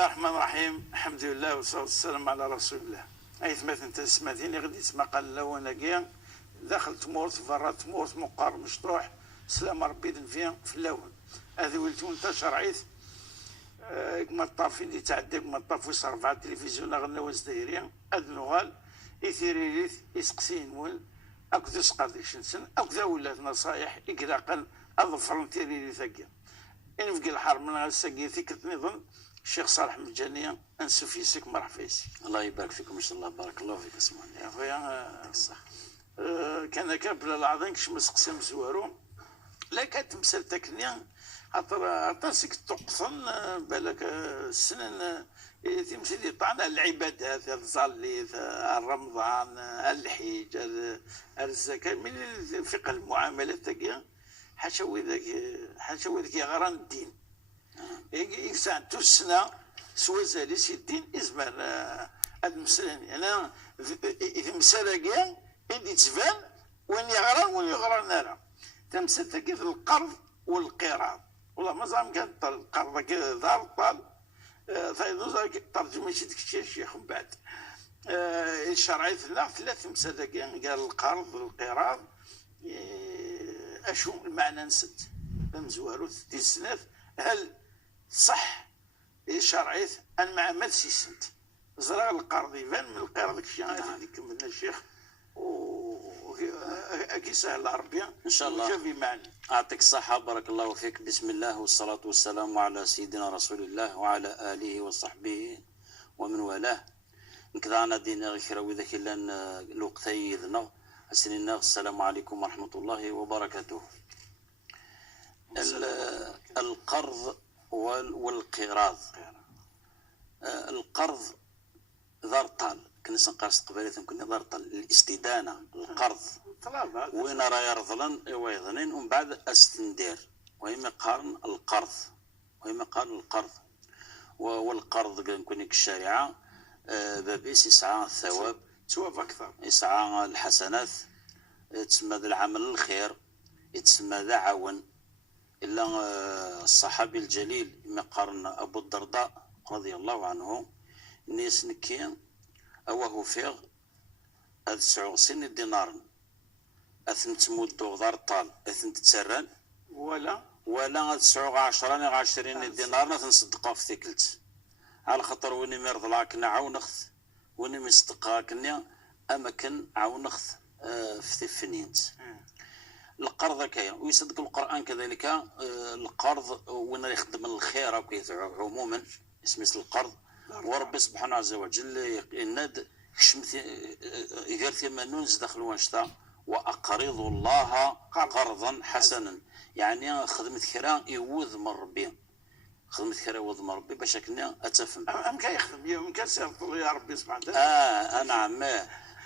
الله الرحمن الرحيم. الحمد لله والصلاة والسلام على رسول الله. أيثمات أنت سمعتيني غدي تسمع قال لو أنا كيا داخل تمورت برا تمورت مقار مشطوح سلام ربي فيها في اللون هذه ولتو أنت شرعيت كما الطرفين اللي تعدى كما الطرف ويصرف على التلفزيون غنى وزدايريا أدنوغال إثيريريث إسقسين ول أكو تسقط شنسن أكو ذا ولات نصايح إقراقا أظفر تيريريث أكيا إن في الحرب من غير ثيك نظن الشيخ صالح مجانية أنسو فيسك مرحبا فيسك. الله يبارك فيكم إن شاء الله. بارك الله فيك اسمعني يا خويا صح. كان كابل العظيم كش مسقسم زوارو لا كتمثل تكنيا عطاسك تقصن بالك السنن تمثل طعنا العبادات الظليت رمضان الحج الزكاة من الفقه المعاملات تاكيا حاشا ذاك يغران الدين يساعد السنة سوا زاليس الدين إزمر هاد المسلمين أنا إذا مسالاكيا إدي تفان وين يغران نارا تمثل تاكي القرض والقراض والله ما زعما كان القرض دار الطال فايدوز ترجمة شي داكشي الشيخ من بعد الشرعية لنا ثلاث مسالاكيا قال القرض والقراض أشو المعنى نسد مزوارو دي السنات هل صح شرعية أن مع مدسي سنت زرع القرض يبان من القرض كشي غادي يكملنا الشيخ أكي سهل ربي إن شاء الله بمعنى. أعطيك الصحة بارك الله فيك. بسم الله والصلاة والسلام على سيدنا رسول الله وعلى آله وصحبه ومن والاه. نكذا أنا دينا غير ذاك لان الوقت يذنا السنين. السلام عليكم ورحمة الله وبركاته. القرض والقراض. القرض دار طال كنا سنقرص قبيلتهم كنا دار طال الاستدانة القرض وين راه يرضلن ويظنين ومن بعد استندير وهم يقارن القرض والقرض كنكون الشريعة بابيس يسعى الثواب ثواب أكثر يسعى الحسنات تسمى ذا العمل الخير يتسمى ذا عون إلا الصحابي الجليل يقارن أبو الدرداء رضي الله عنه نيس نكين أوه فيغ هاد 9 سن دينار أثن تمود غدار طال أثن تتسران ولا 19 دينار نصدقها في ثيكلت على خاطر وين مرض لكن عاونخت وين مصدقها أماكن عاونخت في الفنينت. القرض كاين ويصدق القرآن كذلك. القرض وين يخدم الخير عموما اسمه القرض وربي سبحانه عز وجل يناد كشمت غير ثمانون داخل وانشتا وأقرض الله قرضا حسنا يعني خدمة خيرا يوذ من ربي باش كنا اتفهم ام كان يخدم يوم كان سيرطل يا ربي سبحانه نعم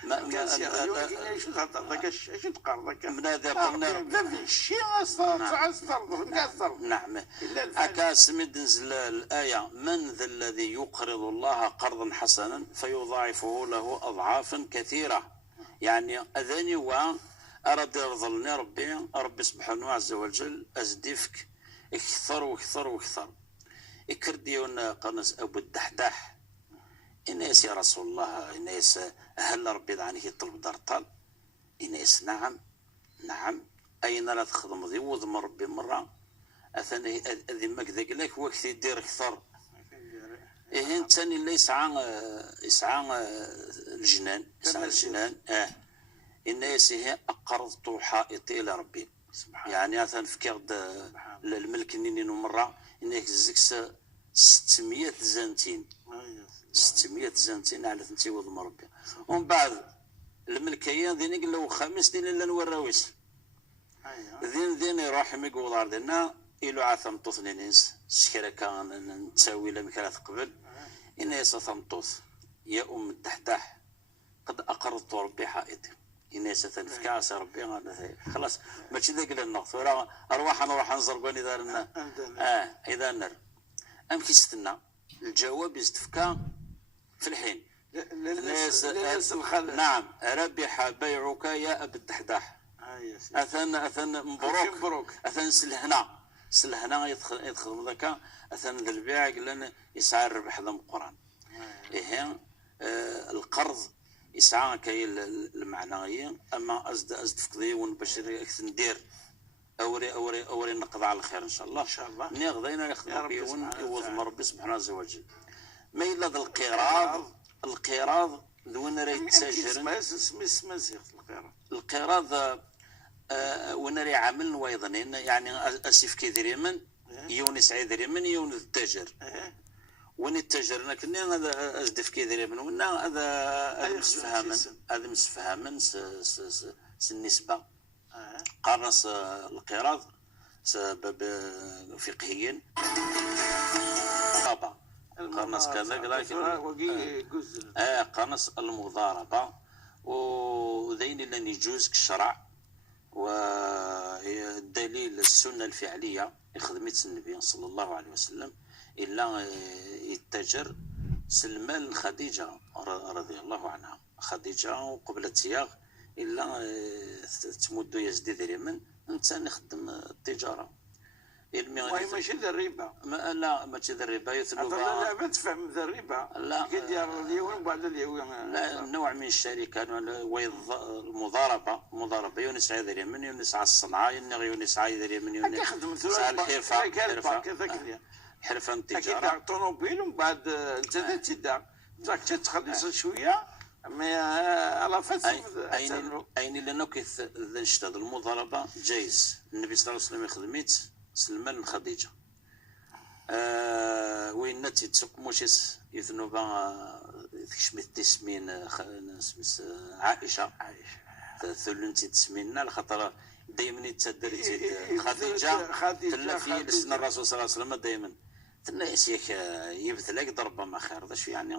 ما كان سيرطل شو هذاك شو تقرضك من هذا قلنا لا الشيء استرض نعم أكاسم تنزل الآية من ذا الذي يقرض الله قرضا حسنا فيضاعفه له أضعافا كثيرة يعني أذاني أراد يرضلني ربي سبحانه عز وجل أزدفك اكثر واكثر يكرديون قنص أبو الدحداح إناس يا رسول الله إناس هل ربي عنه يطلب دار طال إناس نعم أين لا تخدم ذي وذم ربي مرة أثني أذي مكذا لك وقت يدير أكثر إيه تاني اللي يسعى الجنان إناس هي أقرضت حائطي إلى ربي يعني أثن فكرت الملك نينو مرة إنك زكس 600 زنتين 600 زنتين على ثنتي وضم ربي ومن بعد الملكية ذين قالوا 5 دين إلا نوراويس ذين يروح يقول دار دينا إلو عثم طوثنينيس سكرا كان نتساوي لهم كانت قبل إنا يسثمطوث يا الدحداح قد أقرضت ربي حائطي إنا ستنفكاس ربي خلاص ماشي ذاك النقط ولا أرواحنا نروح نزرقوني دارنا إذا نر أم كيستنا الجواب يستفكا في الحين نعم ربح بيعك يا أبا الدحداح أثن مبروك أثن سل هنا يدخل ذاك اثن ذا البيع قلنا يسعى الربح ذا القران. إيه القرض يسعى كي المعنوية، اما ازد فقدي ونبشر اكثر ندير اوري نقض على الخير ان شاء الله. ان شاء الله ني غدينا يخدم فيه ونوظم ربي سبحانه عز وجل. ما الا ذا القراض ذوين راه يتسجر اسمه القراض وين راه عامل ويظنين يعني اسيف كيدير من يونس عيدري من يونس التاجر وين التاجر كني هذا ازدف كيدير من وين هذا مسفهما النسبه قارنص القراض فقهيا قارنص كذا لكن قارنص المضاربه وذين اللي يجوز كالشرع والدليل السنه الفعليه لخدمه النبي صلى الله عليه وسلم الا يتجر سلمان خديجه رضي الله عنها. خديجه وقبل التياغ الا تمد يزدي اليمن انت نخدم التجاره ماشي ذا الربا. لا ماشي ذا الربا يثلو لا ما تفهم ذا الربا. لا كيدير اليوم بعد اليوم. لا نوع من الشركه المضاربه يونس على اليمن يونس على الصنعاء يونس على اليمن يونس على حرفه التجاره كيدير طوموبيل ومن بعد انت تدار تخلص شويه مي على اين لانه كيشتغل المضاربه جايز. النبي صلى الله عليه وسلم يخدميت سلمان خديجه وين تيتسق موشيس يذنوبا تشمت تسمين عائشه ثلنتي تسمينا الخطر دائما يتسدر خديجه في لسن الرسول صلى الله عليه وسلم دائما تنسيك يبثلك ضربه ما خير ذا شو يعني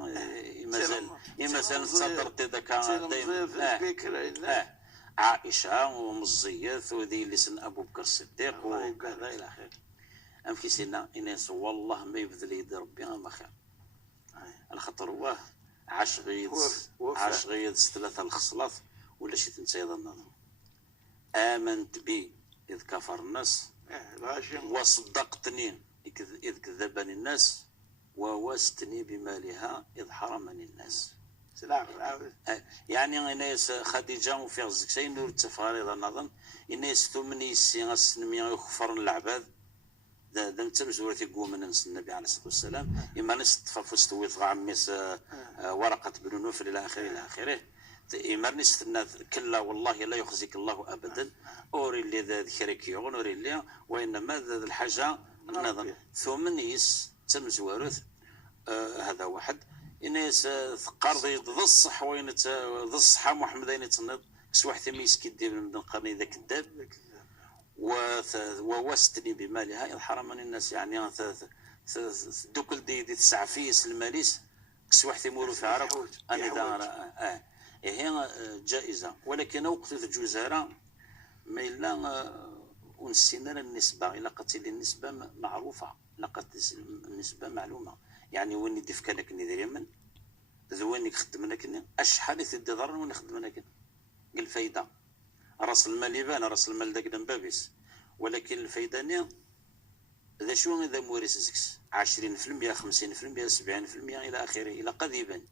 يمازال تصدر ذاك دائما عائشه ومزيث وذي لسن ابو بكر الصديق وكذا الى اخره. ام كيسينا اناس والله ما يبذل يد ربي ما خير الخطر واه عاش غيظ ثلاثه الخصلات ولا شي تنسى النظر. امنت بي اذ كفر الناس وصدقتني إذ كذبني الناس ووستني بمالها إذ حرمني الناس. يعني الناس خديجة وفي غزك شيء نور التفاري هذا نظن الناس ثمني السنة السنمية يخفر العباد ذا متمزورة يقوم من النبي عليه الصلاة والسلام إما ناس تفرفست ويطغى عميس ورقة بن نوفل إلى آخره إلى آخره. إما ناس كلا والله لا يخزيك الله أبدا أوري اللي ذا ذكرك يغن أوري اللي وإنما ذا الحاجة النظر ثم يس تمزورث هذا واحد الناس قرض ذا الصح وين ذا الصحة محمد أين تصنط كس واحد ميس كدير من القرن ذا كذاب ووستني بمالها إذ حرمني الناس يعني دوكل دي تسعفيس الماليس كس واحد يمور في عرق أنا ذا هي جائزة ولكن وقت الجزارة ما إلا ونسينا النسبة إلى قتل النسبة معروفة لقد النسبة معلومة يعني وين يدف كانك ندير من ذوين يخدم لك أشحال يثدي ضرر وين يخدم لك الفايدة راس المال يبان راس المال داك بابيس ولكن الفايدة نيا ذا شو إذا موريس 20% 50% 70% إلى آخره إلى قد يبان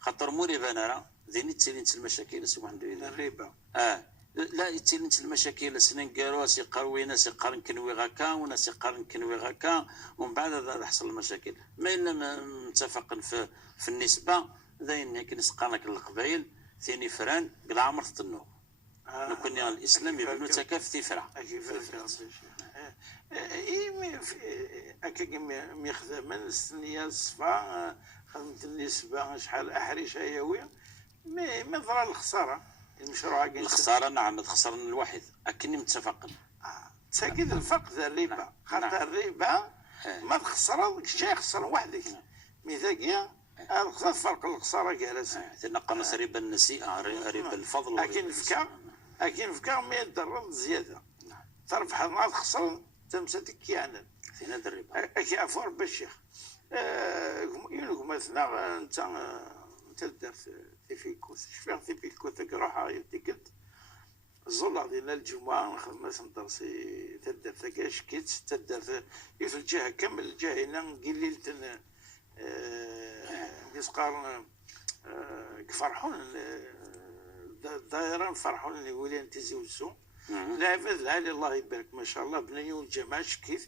خاطر موري بان راه ذيني تسيلينت المشاكل سبحان الله الربا لا يتسيلنت المشاكل سنين قالوا سيقروي ناس يقارن كنوي غاكا وناس يقارن كنوي غاكا ومن بعد هذا حصل المشاكل ما إلا متفق في النسبة ذاين كنس قانك القبائل ثاني فران قل عمر تطنو نكون الإسلام يبنو تكاف تفرع أكيد ميخدم السنية الصفا خدمت النسبة شحال أحرش هيوية ما ضرر الخسارة المشروع الخسارة نعم خسرنا الواحد أكني متفقين تأكيد الفقد الربا خاطر الربا ما تخسر شيء يخسر وحدك ميثاقيا الخسارة فرق الخسارة جالسة تنقل ربا النسيئة ربا الفضل أكين فكا ما يضرر زيادة تربح ما تخسر تمسك كيانا فين هذا الربا أكي أفور بالشيخ يقول مثلا أنت درت تيفيكوس شفيغ تيفيكوس تقراها يدقت الزولا ديال الجمعة نخدم ندرسي تدار ثكاش كيت تدار في الجهة كامل الجهة هنا قليلة قارن فرحون الدائرة فرحون اللي ولين تزوجوا العباد العالي الله يبارك ما شاء الله بنية والجماعة كيف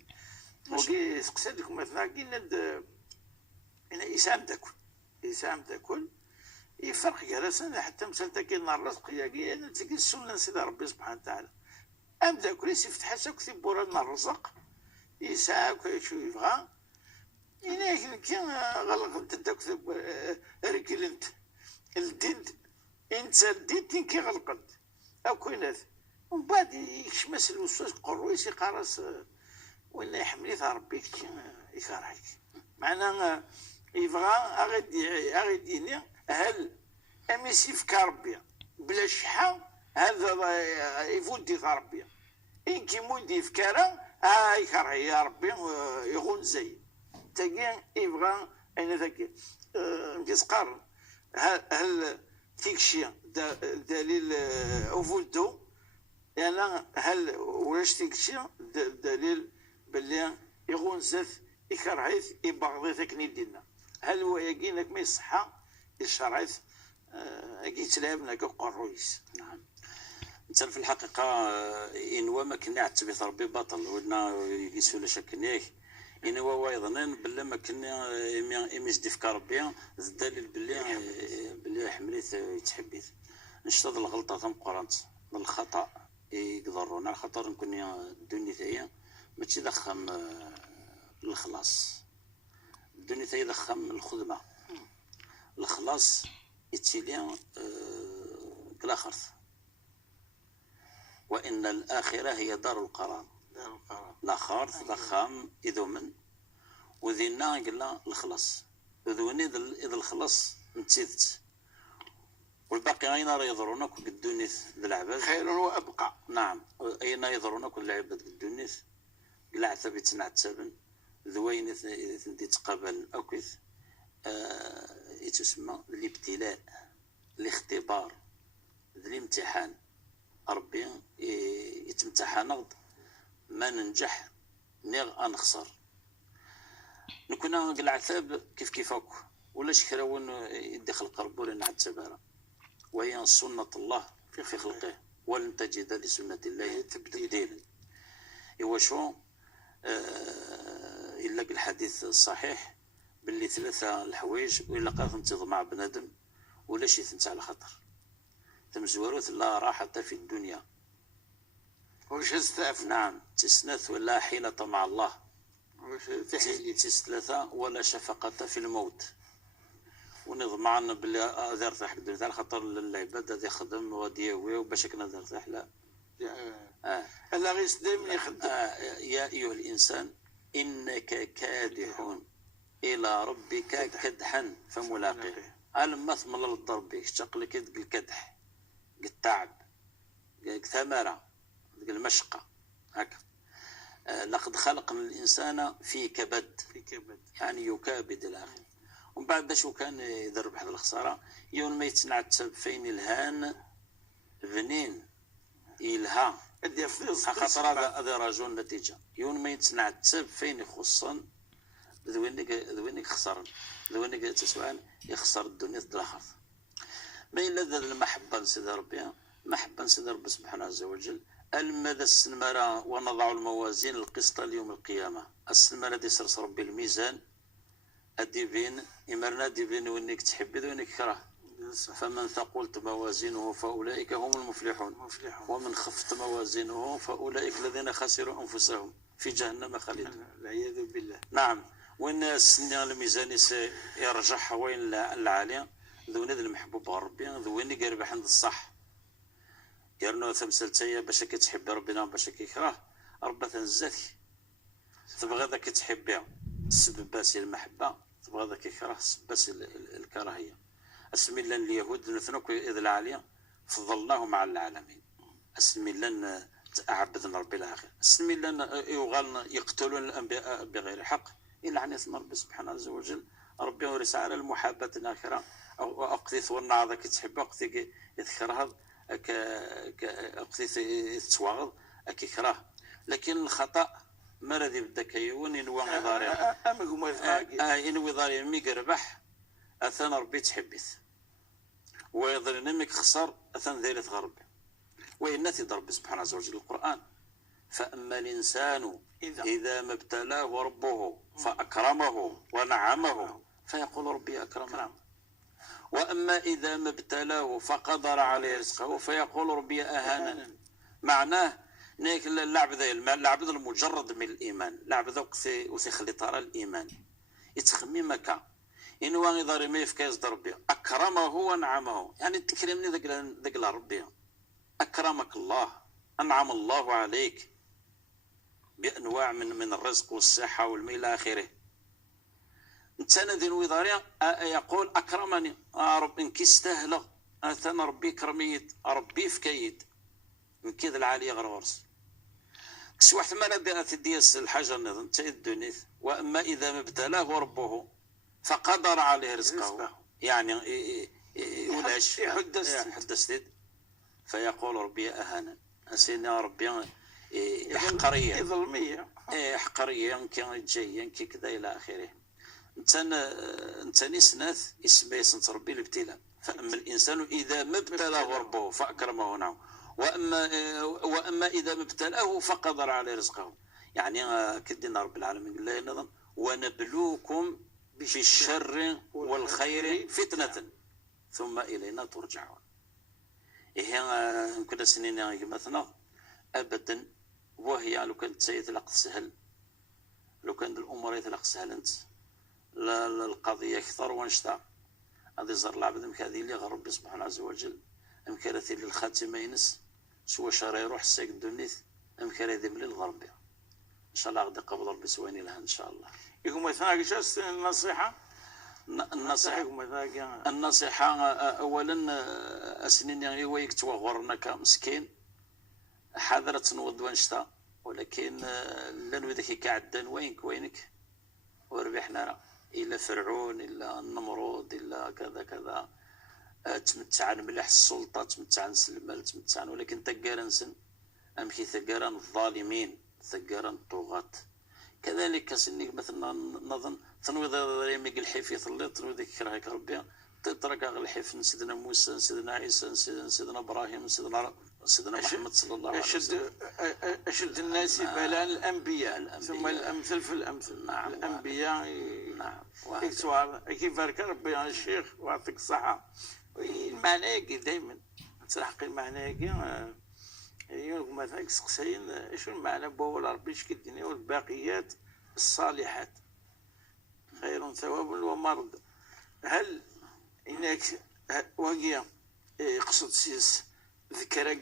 وكي سقسيت لكم مثلا كاين انا يسام تاكل يفرق جالسا حتى مسالتا كاين الرزق يا انا تلقى السنه سيدي ربي سبحانه وتعالى ام تاكل يسيف حسا كتب بورا الرزق يساك شو يبغى انا كان غلق تاكل ركلنت الدين انت الدين كي غلقت او كاينات ومن بعد يشمس الوسواس قرويس يقارس ولا يحمليت ربي يكرهك معناها يبغى اغيديني هل اميسي في ربي بلا شحه هذا يفودي في ربي ان كي مودي في كرا يكره يا ربي يغون زي تاكي يبغى انا تاكي كيسقر هل تيكشي دليل اوفولدو يعني هل ولاش تيكشي دليل باللي يغون زث يكرهيث يبغضي ثكني دينا هل هو يقينك ما يصحى الشرعيث اكي تلعبنا كقرويس. نعم انت في الحقيقه ان وما كنا عتبيت ربي باطل ودنا يسول شكنيه ان هو ايضا بلا ما كنا يميش ديف ربي الدليل باللي حمليت يتحبيت نشتغل الغلطه ثم قرانت الخطا يقدرونا خاطر نكون الدنيا ثايا ماشي ضخم الخلاص الدنيا ثايا ضخم الخدمه الخلاص يتسيلي كلاخرت وان الاخره هي دار القرار لا خارث ضخام اذا من وذينا قلنا الخلاص ذوني اذا الخلاص نتسيدت والباقي اين يضرونك الدنيا للعباد خير وابقى. نعم اين يضرونك العباد الدنيا لا ثبت نعتبن ذوين ثندي تقابل اوكيث يتسمى الابتلاء الاختبار الامتحان ربي يتمتحن ما ننجح نغ نخسر نكون العذاب كيف ولا شكراون يدخل قرب ولا نعتبر وهي سنة الله في خلقه ولن تجد لسنة الله تبديلا إوا شو إلا الحديث الصحيح باللي ثلاثة الحوايج وإلا قاف انتظ مع بنادم ولا شي ثنت على خطر تمزوروث لا راحة في الدنيا وش استاف. نعم تسنث ولا حيلة مع الله وش تسلثة ولا شفقة في الموت ونضمعنا باللي ذرتاح الدنيا خاطر العباد هذا يخدم وديوي وباش كنا ذرتاح لا لا غير دائما يخدم. يا أيها الإنسان إنك كادح إلى ربك كدحا فملاقيه المثمل للضرب يشتق لك الكدح التعب الثمرة المشقة هكا لقد خلقنا الإنسان في كبد يعني يكابد الآخر ومن بعد باش كان يضرب هذه الخسارة يوم ما يتنعتب فين الهان فنين يلها خاطر هذا رجل نتيجة يوم ما يتنعتب فين يخصن ذوينك خسر ذوينك تسوان يخسر الدنيا الآخر ما إلا ذا المحبة لسيدي ربي محبة لسيدي ربي سبحانه عز وجل المدى السنمرة ونضع الموازين القسط ليوم القيامة السنمرة دي سرس ربي الميزان الديبين إمرنا ديبين وإنك تحبذ وإنك كره فمن ثقلت موازينه فأولئك هم المفلحون ومن خفت موازينه فأولئك الذين خسروا أنفسهم في جهنم خالدون والعياذ بالله. نعم وإن السنة الميزان يرجح وين العالية ذوين ذي المحبوب ربي ذوين قرب عند الصح يرنو ثمسلتيا باش كتحب ربنا باش كيكره ربي تنزلك تبغى ذاك تحبها السبب باس المحبة تبغى ذاك يكره السبب باس الكراهية اسمي لنا اليهود نثنوك إذ العالية فضلناهم على العالمين اسمي لنا عبدنا ربي الآخر اسمي لنا يغال يقتلون الأنبياء بغير حق إلا عن يثمر ربي سبحانه عز وجل ربي ورسالة المحابة الآخرة أو أقضي ثورنا هذا كتحب أقضي يذكرها أقتي تتواغض كراه. لكن الخطأ ما راه بدا كيون ينوى ضاري ينوي ضاري مي ربح اثنا ربي تحبث ويضرنا ميك خسر اثن ذيرة غرب وإن تضرب سبحانه عز وجل القرآن. فأما الإنسان إذا ما ابتلاه ربه فأكرمه ونعمه فيقول ربي أكرمه، وأما إذا ما ابتلاه فقدر عليه رزقه فيقول ربي أهانا. معناه نيك اللعب المجرد من الإيمان، لعب ذا وسيخلي ترى الإيمان يتخممك إنه غير ما يفكاز ربي أكرمه ونعمه. يعني تكرمني ذاك ربي، أكرمك الله، أنعم الله عليك بأنواع من الرزق والصحة والمال إلى آخره. إنسان ذي وضاريا يقول أكرمني ربي إنك استهلا أنا ربي كرميت ربي فكيد من كذا العالية غرورس كس واحد ما لا تديس الحاجة نظن تيدونيث. وأما إذا ما ابتلاه ربه فقدر عليه رزقه يعني ولاش يحدث فيقول ربي أهانا أسينا ربي حقريا حقريا كان جايا كي كذا إلى آخره. انت سناث اسمه سنت ربي الابتلاء. فأما الإنسان إذا ما ابتلاه ربه فأكرمه ونعمه وأما إذا ما ابتلاه فقدر عليه رزقه. يعني كدنا رب العالمين قال لا نظن ونبلوكم بالشر والخير فتنة ثم إلينا ترجعون. إيه كل سنين مثلا أبدا وهي لو كانت يتلق سهل، لو كانت الأمور يتلق سهلنت لا القضية أكثر ونشتا هذه زر العبد هذه اللي غير ربي سبحانه عز وجل أمكارثي للخاتمة ينس سوى شرا يروح الساق الدنيث أمكارثي من الغرب إن شاء الله غدا قبض ربي سويني لها إن شاء الله. يقوم مثلا كشاس النصيحة النصيحة أولا أسنين يعني ويكتوى غورنك مسكين حاضرة نوض ونشتا ولكن لن ذاك كعدان وينك وربحنا راه إلا فرعون إلا النمرود إلا كذا كذا تمتعن مليح السلطة تمتعن المال تمتعن ولكن تقارنسن أمشي ثقارن الظالمين ثقارن الطغاة. كذلك سنيك مثلا نظن تنويض ريميك الحيف يطلع تنويض كراهيك ربي تترك الحيف سيدنا موسى سيدنا عيسى سيدنا إبراهيم سيدنا محمد صلى الله عليه وسلم. أشد الناس بلاء الأنبياء ثم الأمثل في الأمثل. نعم الأنبياء نعم كيف بارك ربي على الشيخ ويعطيك الصحة. المعنى دائما تلحق المعنى يقول مثلا سقسين شو المعنى بول ربي اش كدنيا والباقيات الصالحات خير ثواب ومرض. هل انك واقيا يقصد سيس ذكر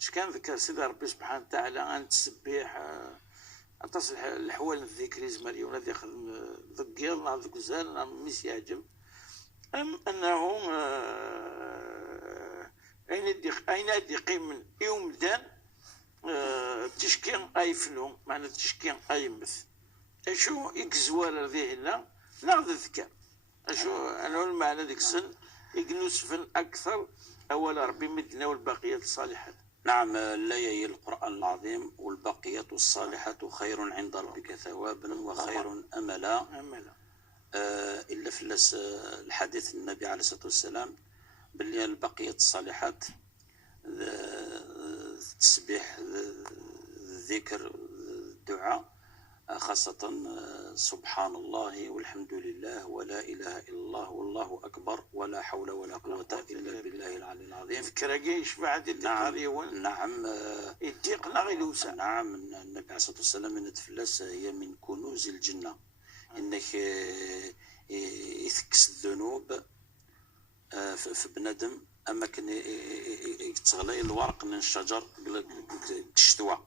اش كان ذكر سيدي ربي سبحانه وتعالى ان تسبح ان تصلح الاحوال الذكر زمري ولا ياخذ ذكير نهار ذكزال نهار ميس يعجب ام انه أين يقيم من يوم دان تشكين أي فنو معنى تشكين أي مثل أشو يكزوال ذهنا ناخذ الذكاء أشو أنا المعنى ذيك السن يجنوس فن أكثر أول ربي مدنا والبقيات الصالحات. نعم لا يهي القرآن العظيم والبقيات الصالحات خير عند ربك ثوابا وخير أملا إلا في الحديث النبي عليه الصلاة والسلام باللي البقية الصالحات التسبيح الذكر الدعاء خاصة سبحان الله والحمد لله ولا إله إلا الله والله أكبر ولا حول ولا قوة إلا بالله العلي العظيم. فكراكيش بعد نعم يديقنا غيلوسا. نعم النبي عليه الصلاة والسلام نتفلس هي من كنوز الجنة إنك يثكس الذنوب في بنادم اما كان تغلي الورق من الشجر تشتوى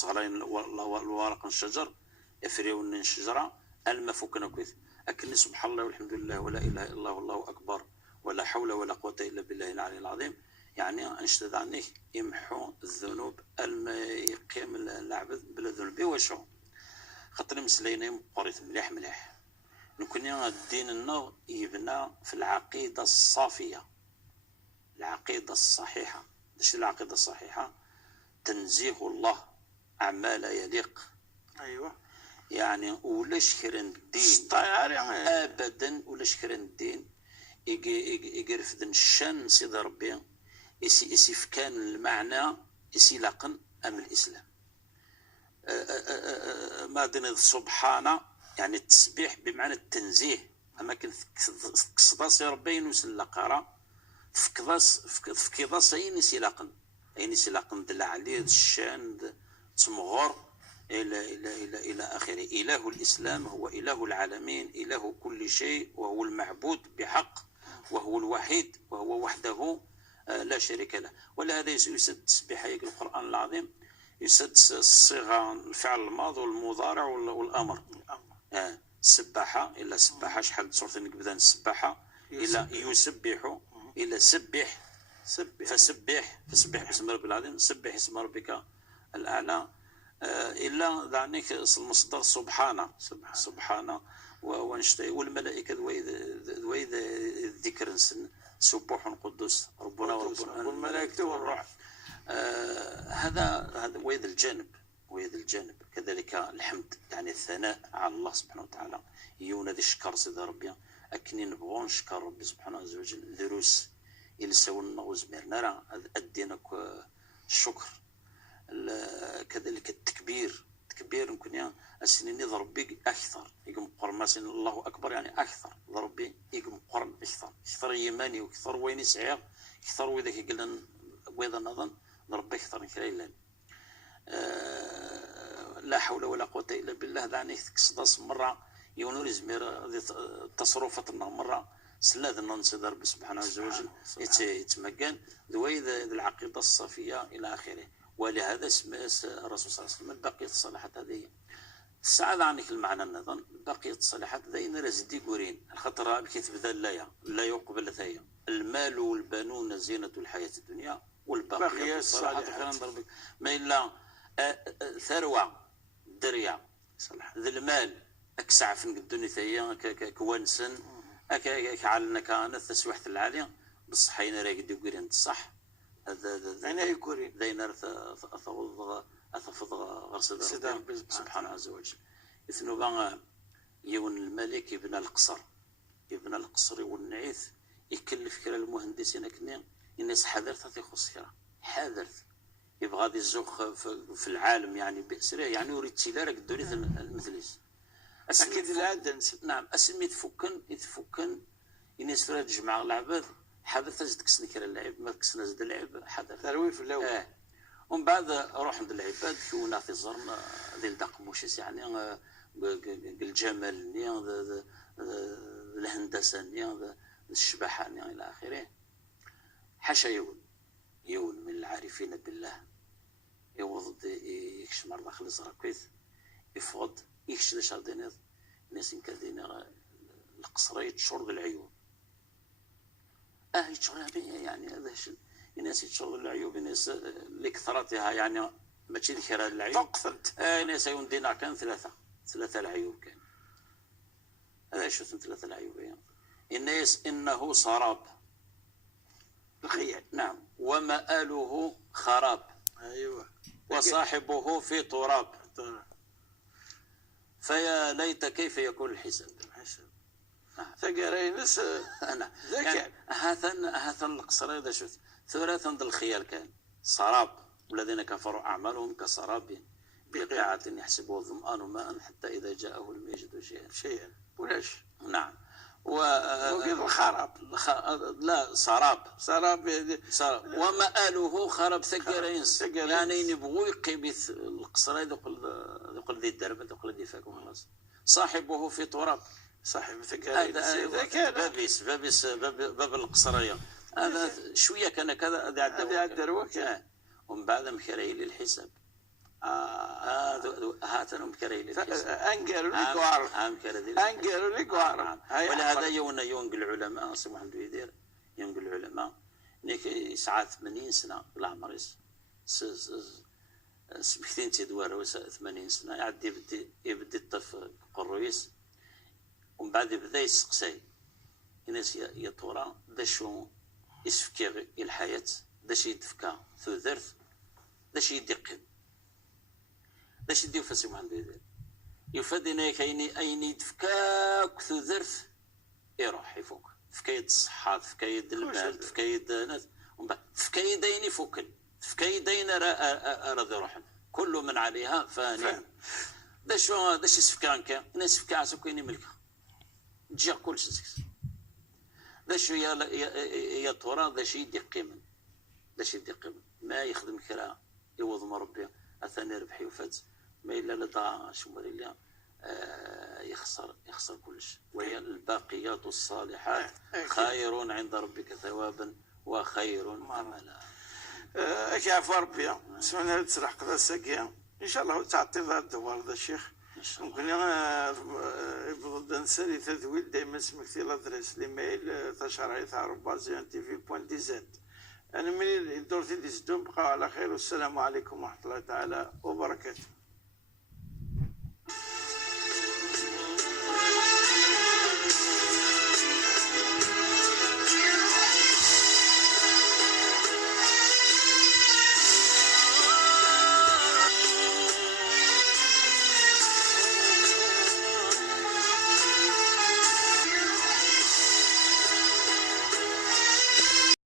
تغلي الورق من الشجر يفريو من الشجره الما فوكنا كويس اكن سبحان الله والحمد لله ولا اله الا الله والله اكبر ولا حول ولا قوه الا بالله العلي العظيم. يعني انشدد عنه يمحو الذنوب الما يقيم العبد بلا ذنوب وشو خاطر مسلينا قريت مليح نكون الدين النو يبنى في العقيدة الصافية. العقيدة الصحيحة. اش العقيدة الصحيحة؟ تنزيه الله عما لا يليق. ايوه يعني ولا شكرن الدين ابدا، ولا شكرن الدين يقرفد الشان سيدي ربي يسي فكان المعنى يسي لقن ام الاسلام. ما دين سبحانه يعني التسبيح بمعنى التنزيه، اما كقصداس ربي ينوسن لقرا فكضاس اين يسي لقن، اين يسي لقن دل عليه الشان تمغور إلى آخره. إله الإسلام هو إله العالمين، إله كل شيء، وهو المعبود بحق، وهو الوحيد، وهو وحده لا شريك له. ولهذا يسد التسبيح في القرآن العظيم، يسد الصيغة الفعل الماضي والمضارع والأمر. السباحة إلا سباحة، شحال صورة نقبدا السباحة إلا يسبح، إلا سبح فسبح باسم ربك العظيم، سبح اسم ربك الأعلى. إلا دعنيك المصدر سبحانه ونشتي والملائكة ذويذ الذكر سبوح قدوس ربنا والملائكة والروح. هذا ويذ الجانب كذلك الحمد، يعني الثناء على الله سبحانه وتعالى. يونا ذي الشكر سيدي ربي أكني نبغون نشكر ربي سبحانه وتعالى دروس إلى سونا وزمير نرى أدينك الشكر. كذلك التكبير يمكن يعني السنين يضرب بك أكثر يقوم قرن سن الله أكبر، يعني أكثر ضرب بي يقوم قرن أكثر يماني وأكثر وين يسعير أكثر وإذا قلنا وإذا نظن ضرب أكثر كلا لا حول ولا قوة إلا بالله. دعني كصداس مرة يونور زمير تصرفاتنا مرة سلاد ننصد ربي سبحانه وتعالى يتمكن ذوي العقيدة الصافية إلى آخره. ولهذا اسم الرسول صلى الله عليه وسلم بقية الصالحات هذه السعادة عنك المعنى النظام بقية الصالحات ذين رزدي قورين الخطر بكيت بذا لا يقبل ثايا المال والبنون زينة الحياة الدنيا والبقية الصالحات خيرا ضربك ما إلا ثروة دريا ذي المال أكسع في الدنيا ثايا كوانسن كعلنا كانت تسويحة العالية بالصحيين راقد قورين الصح أنا يكوري دينا أثفض غرس سبحانه عز وجل. إثنو بقى يون الملك يبنى القصر والنعيث يكلف كلا المهندسين كنين الناس حذرت يخص كلا حذرت يبغى ذي الزوخ في العالم يعني بأسره يعني يريد تيلارك الدنيا المثليس أكيد العدن. نعم أسمي يتفكن الناس ترى تجمع العباد حدث تكسني كلا اللعب ما تكسنا زد اللعب حدث تروي في الأول. ومن بعد روح عند العباد كونا في الزرن ذي الدقموشيس يعني الجمال الهندسة الشباحة إلى آخره. حاشا يون من العارفين بالله يوضد يكش مرة خلص راكويث يفض يكش لشاردينيض الناس كذين القصرية شرب العيون يتشغل يعني هذا الناس يتشغل العيوب الناس لكثرتها يعني ماشي ذكر العيوب تقصد ناس يوندينا كان ثلاثة العيوب كان هذا شو ثلاثة العيوب يعني الناس إنه سراب الخيال. نعم ومآله خراب. أيوة وصاحبه في تراب. فيا ليت كيف يكون الحساب. ثقرينس أنا يعني هذا القصر هذا شفت ثلاثة عند الخيال كان سراب والذين كفروا أعمالهم كسراب بقيعة يحسبه الظمآن ماء حتى إذا جاءه لم يجد شيئا ولاش. نعم وقيل خراب لا سراب ومآله خراب ثقرينس يعني نبغوا يقيبث القصر هذا يقول ذي الدرب يقول ذي فاكم خلاص صاحبه في تراب صاحب ثقارين باب القصرية هذا شوية كان كذا هذا الدروك ومن بعد مكري للحساب هاتنا مكري للحساب أنقلوا لك وعرب ولهذا يونق العلماء سمو حمد يدير يونق العلماء نيك ساعات 80 سنة بالعمر سمكتين تدوار 80 سنة يعدي يبدي الطف قرويس ومن بعد بدا يسقسي الناس يا ترى ذا شو يسفكي الحياة داش يدفكا ثوذرت داش يدقم داش يديو فاسي محمد يدير يفادنا كايني أين يدفكاك ثوذرت يروح يفوق فكايد الصحة فكايد المال فكايد ناس فكايد أين يفوكل فكايد أين أراد يروح كل من عليها فاني داش يسفكان كا ناس فكا عسو كايني ملكها تجي كل شيء داش يا ترى داش يدي قيمن داش يدي قيمن ما يخدم كرا يوضم ربي اثني ربحي وفات ما الا لدى شمر اللي يخسر كلش وهي الباقيات الصالحات خير عند ربك ثوابا وخير املا. اكي عفوا ربي سمعنا تسرح قدا ساكيا ان شاء الله تعطي ذا الدوار ذا الشيخ ممكن يبغض نسالي تذويل دائما سمكتي لادريس ليميل تشرعي@tv.dz. انا من دورتي دي زدوم بقى على خير والسلام عليكم ورحمه الله تعالى وبركاته.